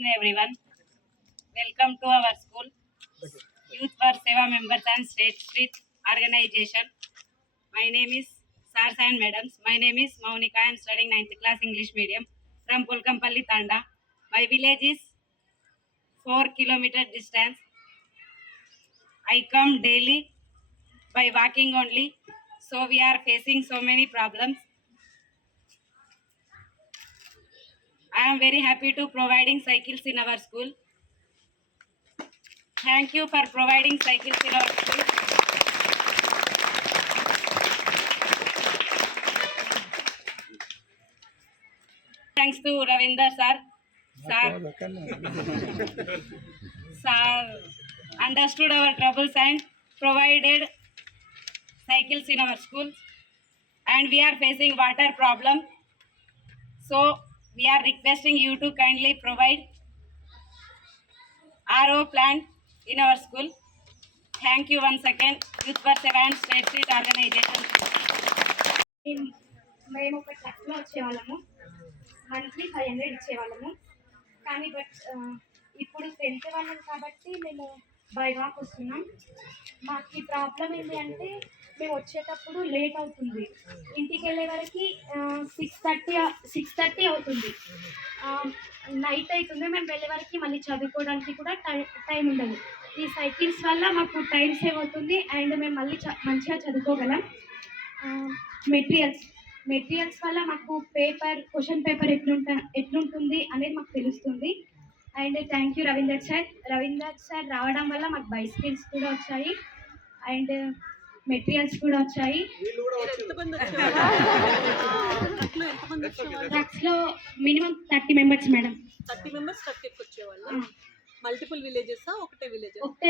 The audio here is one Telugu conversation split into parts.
Everyone, welcome to our school, Youth for Seva Members and State Street Organization. My name is Sirs and Madams. My name is Maunika. I am studying 9th class English medium from Pulkampalli Tanda. My village is 4 kilometer distance. I come daily by walking only. So we are facing so many problems. I am very happy to providing cycles in our school. Thank you for providing cycles in our school. Thanks to Ravinder sir. Sir understood our troubles and provided cycles in our schools. And we are facing water problem. So we are requesting you to kindly provide RO plant in our school. Thank you once again, Youth for Seva and State Street Organization. మేము ఒక ట్రక్లో వచ్చేవాళ్ళము, మంత్లీ 500 ఇచ్చేవాళ్ళము. కానీ ఇప్పుడు 10th వాళ్ళం కాబట్టి మేము బై వాక్ వస్తున్నాం. మాకు ఈ ప్రాబ్లం ఏంటి అంటే మేము వచ్చేటప్పుడు లేట్ అవుతుంది, ఇంటికి వెళ్ళే వరకు 6:30 అవుతుంది, నైట్ అవుతుంది. మేము వెళ్ళే వరకు మళ్ళీ చదువుకోవడానికి కూడా టైం ఉండదు. ఈ సైకిల్స్ వల్ల మాకు టైం సేవ్ అవుతుంది అండ్ మేము మళ్ళీ మంచిగా చదువుకోగలం. మెటీరియల్స్ వల్ల మాకు క్వశ్చన్ పేపర్ ఎట్లుంటుంది అనేది మాకు తెలుస్తుంది. And thank you Ravinder sir రావడం వల్ల మాకు బైసికల్స్ కూడా వచ్చాయి అండ్ మెటీరియల్స్ కూడా వచ్చాయి. ట్రక్స్లో minimum 30 members madam. 30 members truck ఎక్కొచ్చేవాళ్ళు. మల్టిపుల్ విలేజెస్ ఒకటే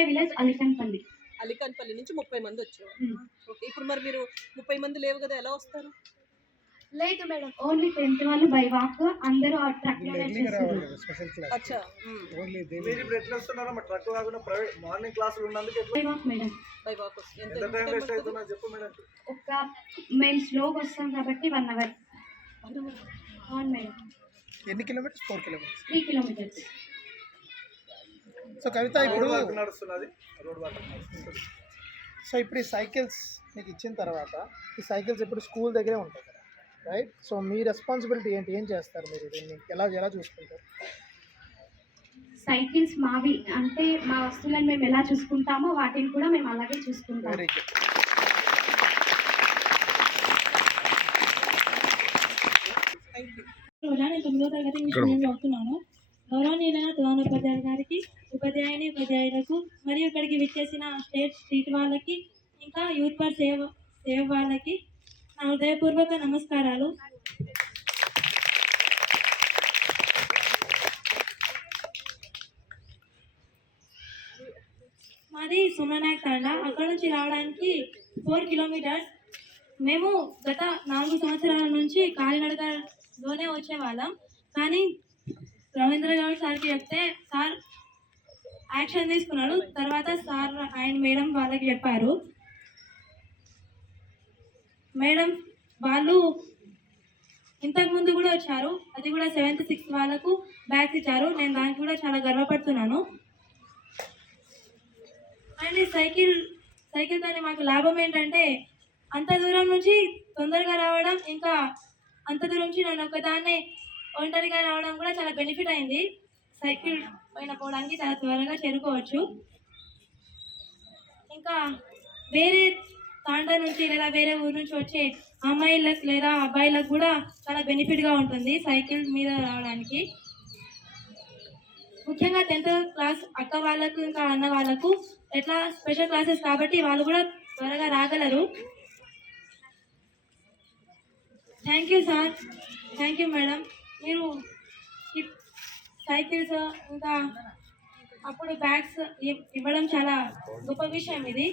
విలేజ్ అలికాన్పల్లి నుంచి 30 మంది వచ్చేవాళ్ళు. ఓకే, ఇప్పుడు మరి మీరు 30 మంది లేవు కదా, ఎలా వస్తారు? లేదు మేడం, ఓన్లీ 10th వాళ్ళు బై వాక్ అందరూ ఆ ట్రక్ లోనే చేస్తారు. అచ్చా, ఓన్లీ మీరు ఇప్పుడు ఎట్లా వస్తున్నారో మా ట్రక్ కాకుండా ప్రైవేట్ మార్నింగ్ క్లాసులు ఉన్నందుకు ఎట్లా by walk madam. By walk ఎంత టైం వేస్ట్ అవుతుందో చెప్పు మేడం. మేము స్లోగా వస్తాం కాబట్టి 1 అవర్. అవును మేడం. ఎన్ని కిలోమీటర్స్? 4 కిలోమీటర్స్. 3 కిలోమీటర్స్. సో కవిత, ఇప్పుడు నడుస్తున్నది రోడ్ వర్క్ నడుస్తుంది. సో ఇప్పుడు ఈ సైకిల్స్ మీకు ఇచ్చిన తర్వాత ఈ సైకిల్స్ ఇప్పుడు స్కూల్ దగ్గరే ఉంటాయి కదా, రైట్? సో మీ రెస్పాన్సిబిలిటీ ఏంటి? ఏం చేస్తారు మీరు? దీన్ని ఎలా చూసుకుంటారు? సైకిల్స్ మావి అంటే మా వస్తువులను మేము ఎలా చూసుకుంటామో వాటిని కూడా మేము అలాగే చూసుకుంటాం. Very good. నేను 9వ తరగతి ఇంగ్లీష్ చదువుతున్నాను. గౌరవనీయులైన ప్రధానోపాధ్యాయుల గారికి, ఉపాధ్యాయులకు మరియు ఇక్కడికి విచ్చేసిన స్ట్రీట్ వాళ్ళకి, ఇంకా యూత్ ఫర్ సేవ్ వాళ్ళకి నా హృదయపూర్వక నమస్కారాలు. మాది సోమనాయక్ తాండా. అక్కడ నుంచి రావడానికి 4 కిలోమీటర్స్. మేము గత 4 సంవత్సరాల నుంచి కాలినడకలోనే వచ్చేవాళ్ళం. కానీ రవీంద్ర గౌడ్ సార్కి చెప్తే సార్ యాక్షన్ తీసుకున్నాడు. తర్వాత సార్ అండ్ మేడం వాళ్ళకి చెప్పారు. మేడం వాళ్ళు ఇంతకుముందు కూడా వచ్చారు, అది కూడా 7th 6th వాళ్ళకు బ్యాగ్స్ ఇచ్చారు. నేను దానికి కూడా చాలా గర్వపడుతున్నాను. అండ్ ఈ సైకిల్తోనే మాకు లాభం ఏంటంటే అంత దూరం నుంచి తొందరగా రావడం, ఇంకా అంత దూరం నుంచి నేను ఒకదాన్నే ఒంటరిగా రావడం కూడా చాలా బెనిఫిట్ అయింది. సైకిల్ పైన పోవడానికి చాలా త్వరగా చేరుకోవచ్చు. ఇంకా వేరే తాండా నుంచి లేదా వేరే ఊరు నుంచి వచ్చే అమ్మాయిలకు లేదా అబ్బాయిలకు కూడా చాలా బెనిఫిట్గా ఉంటుంది సైకిల్ మీద రావడానికి. ముఖ్యంగా 10th క్లాస్ అక్క వాళ్ళకు ఇంకా అన్న వాళ్ళకు ఎట్లా స్పెషల్ క్లాసెస్ కాబట్టి వాళ్ళు కూడా త్వరగా రాగలరు. Thank you sir, thank you madam. మీరు సైకిల్స్ ఇంకా అప్పుడు బ్యాగ్స్ ఇవ్వడం చాలా గొప్ప విషయం ఇది.